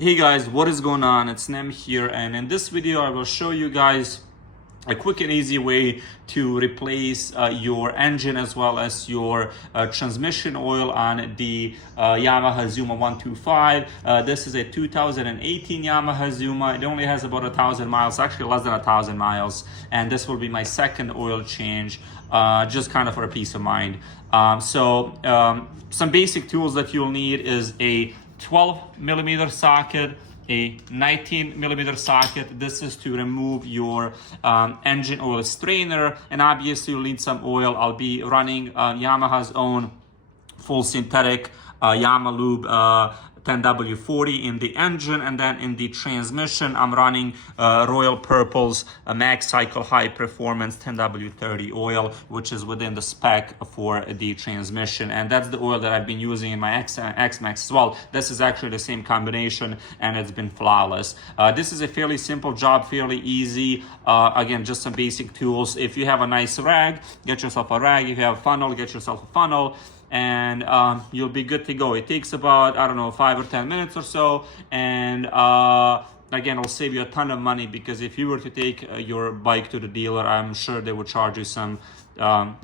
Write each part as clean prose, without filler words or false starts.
Hey guys, what is going on? It's Nem here, and in this video I will show you guys a quick and easy way to replace your engine as well as your transmission oil on the Yamaha Zuma 125. This is a 2018 Yamaha Zuma. It only has about 1,000 miles, actually less than 1,000 miles, and this will be my second oil change, just kind of for a peace of mind. Some basic tools that you'll need is a 12 millimeter socket, a 19 millimeter socket. This is to remove your engine oil strainer, and obviously you'll need some oil. I'll be running Yamaha's own full synthetic Yamalube 10W40 in the engine, and then in the transmission I'm running Royal Purple's Max Cycle High Performance 10W30 oil, which is within the spec for the transmission, and that's the oil that I've been using in my X-Max as well. This is actually the same combination, and it's been flawless. This is a fairly simple job, fairly easy. Again, just some basic tools. If you have a nice rag, get yourself a rag. If you have a funnel, get yourself a funnel, and you'll be good to go. It takes about, I don't know, 5 or 10 minutes or so, and again, it'll save you a ton of money, because if you were to take your bike to the dealer, I'm sure they would charge you some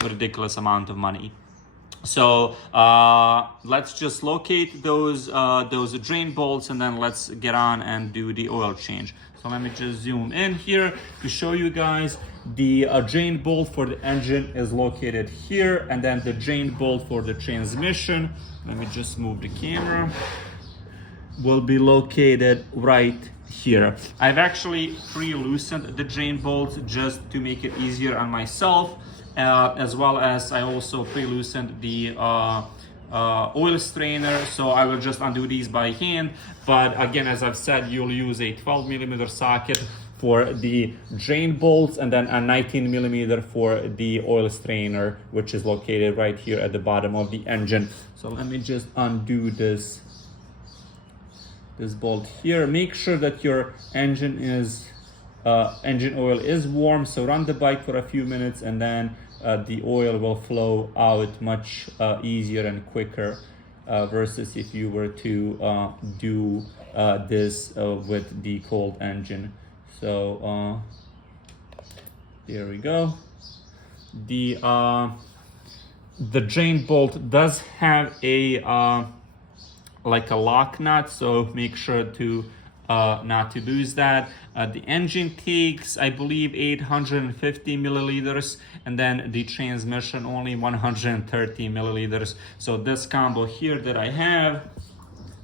ridiculous amount of money. So let's just locate those drain bolts, and then let's get on and do the oil change. So let me just zoom in here to show you guys. The drain bolt for the engine is located here, and then the drain bolt for the transmission, let me just move the camera, will be located right here. I've actually pre-loosened the drain bolts just to make it easier on myself, as well as I also pre-loosened the oil strainer, so I will just undo these by hand. But again, as I've said, you'll use a 12 millimeter socket for the drain bolts, and then a 19 millimeter for the oil strainer, which is located right here at the bottom of the engine. So let me just undo this bolt here. Make sure that your engine oil is warm, so run the bike for a few minutes, and then the oil will flow out much easier and quicker versus if you were to do this with the cold engine. So there we go. The drain bolt does have a like a lock nut, so make sure to not to lose that. The engine takes, I believe, 850 milliliters, and then the transmission only 130 milliliters. So this combo here that I have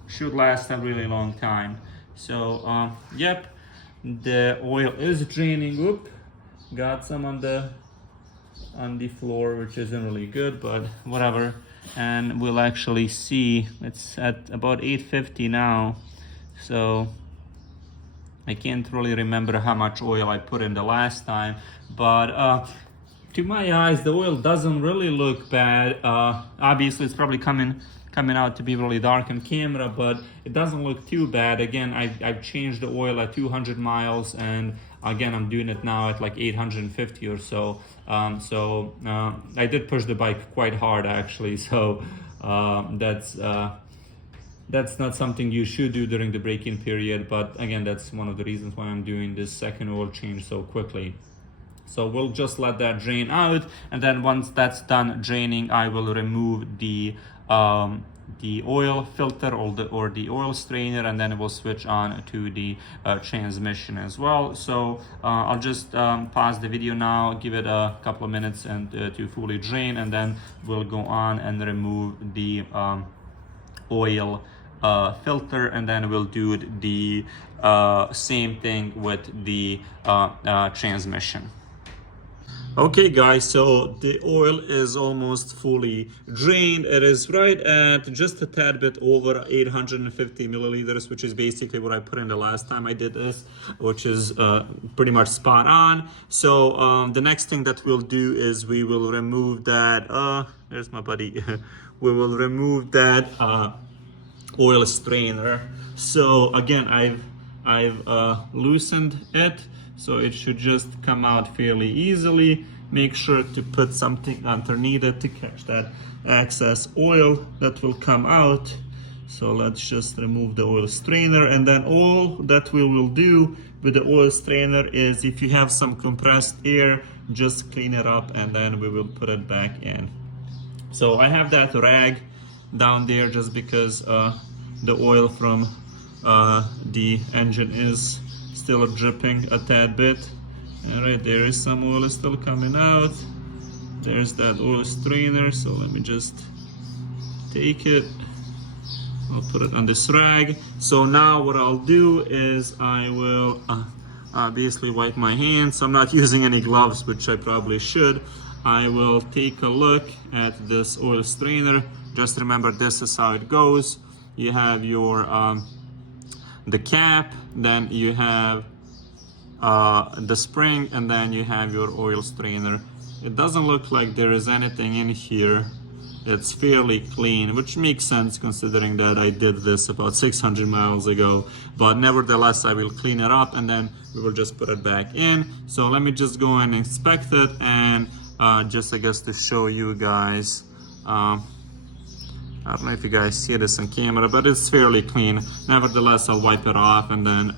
should last a really long time. So yep, the oil is draining. Oop, got some on the floor, which isn't really good, but whatever. And we'll actually see, it's at about 850 now, so I can't really remember how much oil I put in the last time, but to my eyes, the oil doesn't really look bad. Obviously, it's probably coming out to be really dark on camera, but it doesn't look too bad. Again, I've changed the oil at 200 miles, and again, I'm doing it now at like 850 or so. I did push the bike quite hard, actually, so that's not something you should do during the break-in period, but again, that's one of the reasons why I'm doing this second oil change so quickly. So we'll just let that drain out, and then once that's done draining, I will remove the oil filter or the oil strainer, and then we'll switch on to the transmission as well. So I'll just pause the video now, give it a couple of minutes and to fully drain, and then we'll go on and remove the oil filter, and then we'll do the same thing with the transmission. Okay guys, so the oil is almost fully drained. It is right at just a tad bit over 850 milliliters, which is basically what I put in the last time I did this, which is pretty much spot on. So the next thing that we'll do is we will remove that, there's my buddy, we will remove that oil strainer. So again, I've loosened it, so it should just come out fairly easily. Make sure to put something underneath it to catch that excess oil that will come out. So let's just remove the oil strainer, and then all that we will do with the oil strainer is, if you have some compressed air, just clean it up and then we will put it back in. So I have that rag down there just because the oil from the engine is still dripping a tad bit. All right, there is some oil still coming out. There's that oil strainer, so let me just take it. I'll put it on this rag. So now what I'll do is I will obviously wipe my hands. I'm not using any gloves, which I probably should. I will take a look at this oil strainer. Just remember, this is how it goes. You have your the cap, then you have the spring, and then you have your oil strainer. It doesn't look like there is anything in here. It's fairly clean, which makes sense considering that I did this about 600 miles ago. But nevertheless, I will clean it up and then we will just put it back in. So let me just go and inspect it, and just I guess to show you guys. I don't know if you guys see this on camera, but it's fairly clean. Nevertheless, I'll wipe it off and then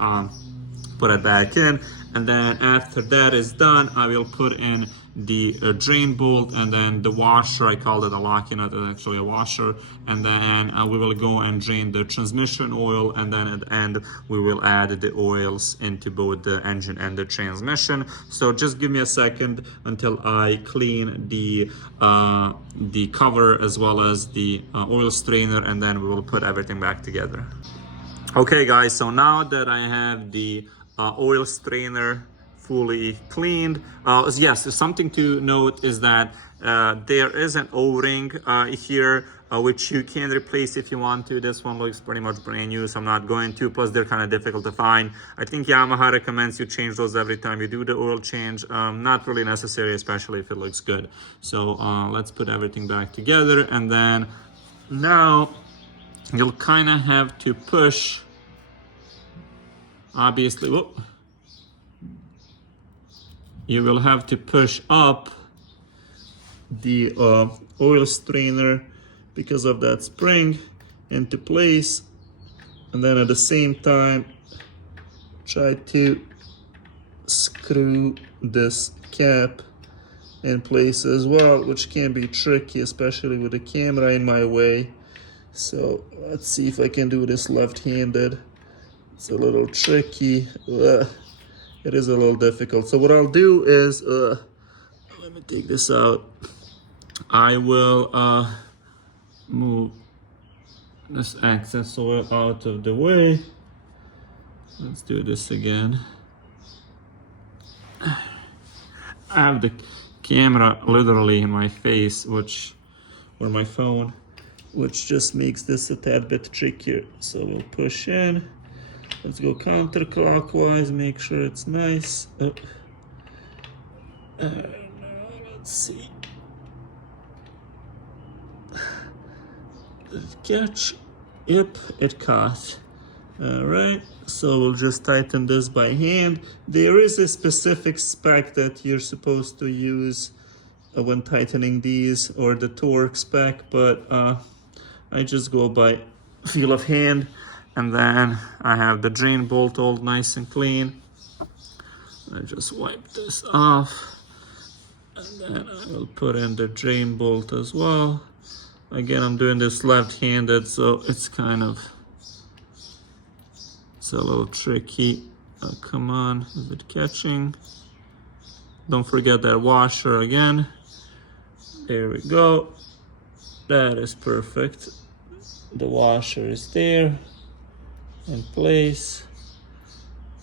put it back in. And then after that is done, I will put in the drain bolt and then the washer. I called it a locking nut, it's actually a washer. And then we will go and drain the transmission oil, and then at the end we will add the oils into both the engine and the transmission. So just give me a second until I clean the cover as well as the oil strainer, and then we will put everything back together. Okay guys, so now that I have the oil strainer fully cleaned, yes, something to note is that there is an O-ring here, which you can replace if you want to. This one looks pretty much brand new, so I'm not going to. Plus, they're kind of difficult to find. I think Yamaha recommends you change those every time you do the oil change. Not really necessary, especially if it looks good. So let's put everything back together, and then now you'll kind of have to push. Obviously, whoop, you will have to push up the oil strainer because of that spring into place, and then at the same time try to screw this cap in place as well, which can be tricky, especially with the camera in my way. So let's see if I can do this left-handed. It's a little tricky. It is a little difficult. So what I'll do is, let me take this out. I will move this excess oil out of the way. Let's do this again. I have the camera literally in my face, or my phone, which just makes this a tad bit trickier. So we'll push in. Let's go counterclockwise, make sure it's nice. Now let's see. Did it catch? Yep, it caught. Alright, so we'll just tighten this by hand. There is a specific spec that you're supposed to use when tightening these, or the torque spec, but I just go by feel of hand. And then I have the drain bolt all nice and clean. I just wipe this off. And then I will put in the drain bolt as well. Again, I'm doing this left-handed, so it's a little tricky. Oh, come on, is it catching? Don't forget that washer again. There we go. That is perfect. The washer is there in place.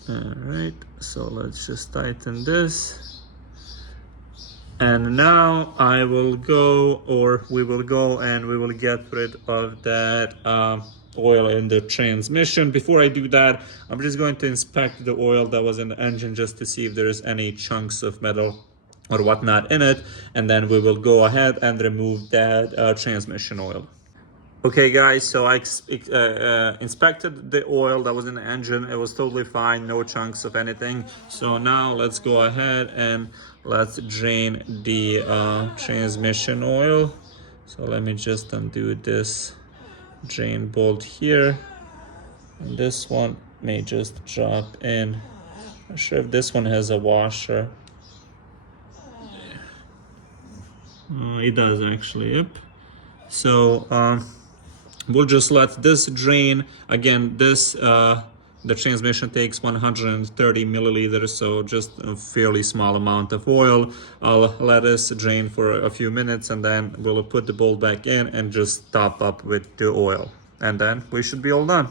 All right, so let's just tighten this, and now I will go, or we will go, and we will get rid of that oil in the transmission. Before I do that, I'm just going to inspect the oil that was in the engine just to see if there is any chunks of metal or whatnot in it, and then we will go ahead and remove that transmission oil. Okay guys, so I inspected the oil that was in the engine. It was totally fine, no chunks of anything. So now let's go ahead and let's drain the transmission oil. So let me just undo this drain bolt here. And this one may just drop in. Not sure if this one has a washer. It does actually, yep. So we'll just let this drain. Again, this the transmission takes 130 milliliters, so just a fairly small amount of oil. I'll let this drain for a few minutes, and then we'll put the bolt back in and just top up with the oil, and then we should be all done.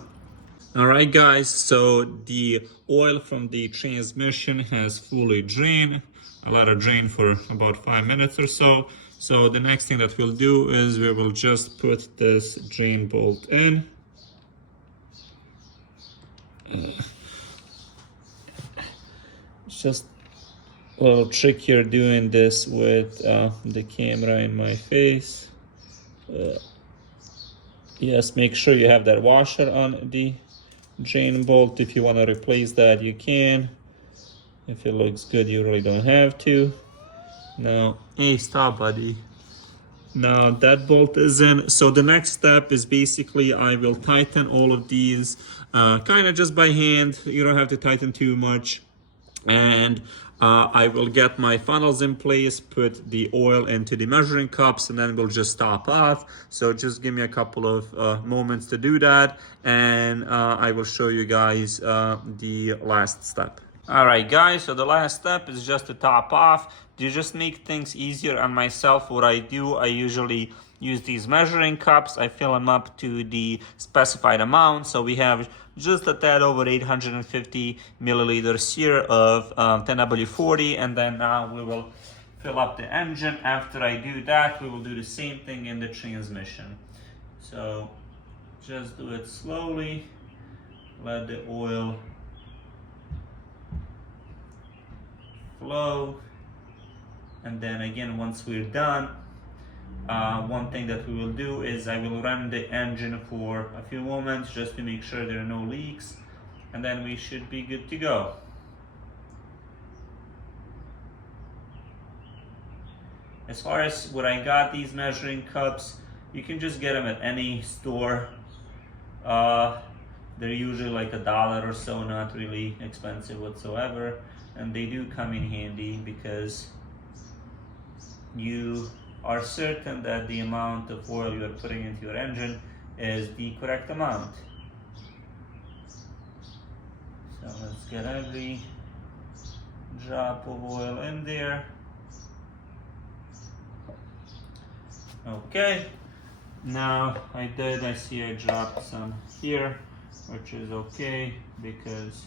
All right, guys, so the oil from the transmission has fully drained. I let it drain for about 5 minutes or so. So the next thing that we'll do is we will just put this drain bolt in. It's just a little trickier doing this with the camera in my face. Yes, make sure you have that washer on the drain bolt. If you want to replace that, you can. If it looks good, you really don't have to. Now, hey, stop, buddy. Now that bolt is in. So the next step is basically I will tighten all of these kind of just by hand. You don't have to tighten too much. And I will get my funnels in place, put the oil into the measuring cups, and then we'll just top off. So just give me a couple of moments to do that, and I will show you guys the last step. All right, guys, so the last step is just to top off. To just make things easier on myself, what I do, I usually use these measuring cups. I fill them up to the specified amount. So we have just a tad over 850 milliliters here of 10W40. And then now we will fill up the engine. After I do that, we will do the same thing in the transmission. So just do it slowly. Let the oil flow. And then again, once we're done, one thing that we will do is I will run the engine for a few moments just to make sure there are no leaks, and then we should be good to go. As far as where I got these measuring cups, you can just get them at any store. They're usually like $1 or so, not really expensive whatsoever, and they do come in handy because you are certain that the amount of oil you are putting into your engine is the correct amount. So let's get every drop of oil in there. Okay, now I see I dropped some here, which is okay because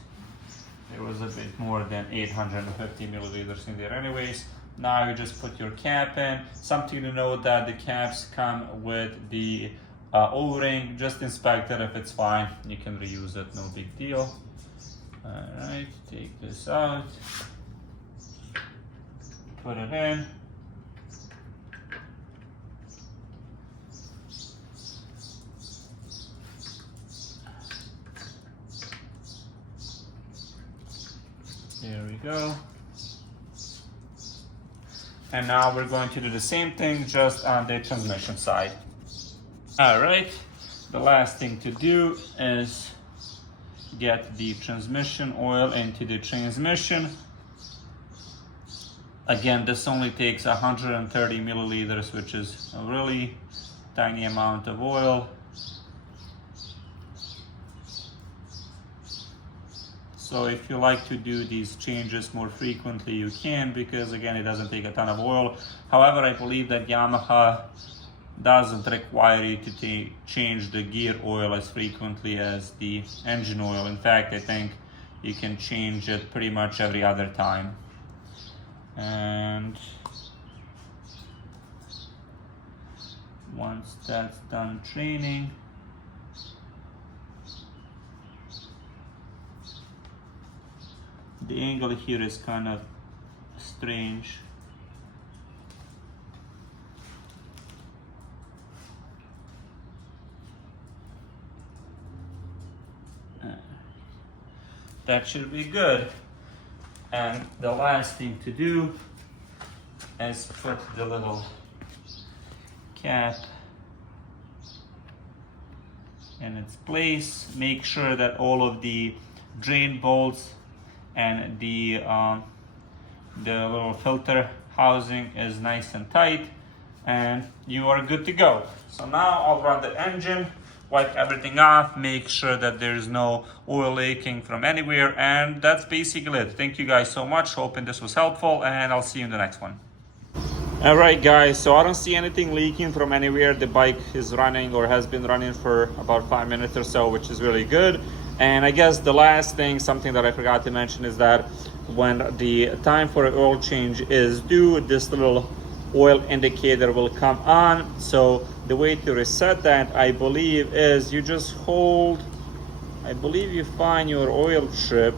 there was a bit more than 850 milliliters in there anyways. Now you just put your cap in. Something to note that the caps come with the O-ring. Just inspect it. If it's fine, you can reuse it, no big deal. All right, take this out, put it in. There we go. And now we're going to do the same thing just on the transmission side. All right, the last thing to do is get the transmission oil into the transmission. Again, this only takes 130 milliliters, which is a really tiny amount of oil. So if you like to do these changes more frequently, you can, because again, it doesn't take a ton of oil. However, I believe that Yamaha doesn't require you to change the gear oil as frequently as the engine oil. In fact, I think you can change it pretty much every other time. And once that's done training, the angle here is kind of strange. That should be good. And the last thing to do is put the little cap in its place. Make sure that all of the drain bolts and the little filter housing is nice and tight, and you are good to go. So now I'll run the engine, wipe everything off, make sure that there's no oil leaking from anywhere, and that's basically it. Thank you guys so much, hoping this was helpful, and I'll see you in the next one. All right guys, so I don't see anything leaking from anywhere. The bike is running, or has been running, for about 5 minutes or so, which is really good. And I guess the last thing, something that I forgot to mention, is that when the time for an oil change is due, this little oil indicator will come on. So the way to reset that, I believe, is you just hold, I believe you find your oil trip,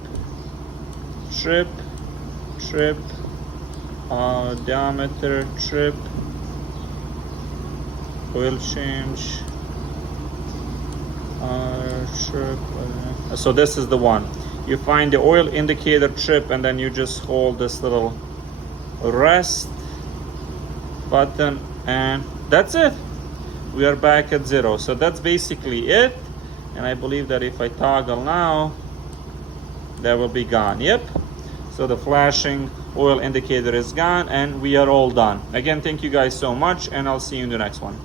diameter, trip, oil change, trip. So this is the one. You find the oil indicator trip, and then you just hold this little rest button, and that's it. We are back at 0. So that's basically it. And I believe that if I toggle now, that will be gone. Yep. So the flashing oil indicator is gone, and we are all done. Again, thank you guys so much, and I'll see you in the next one.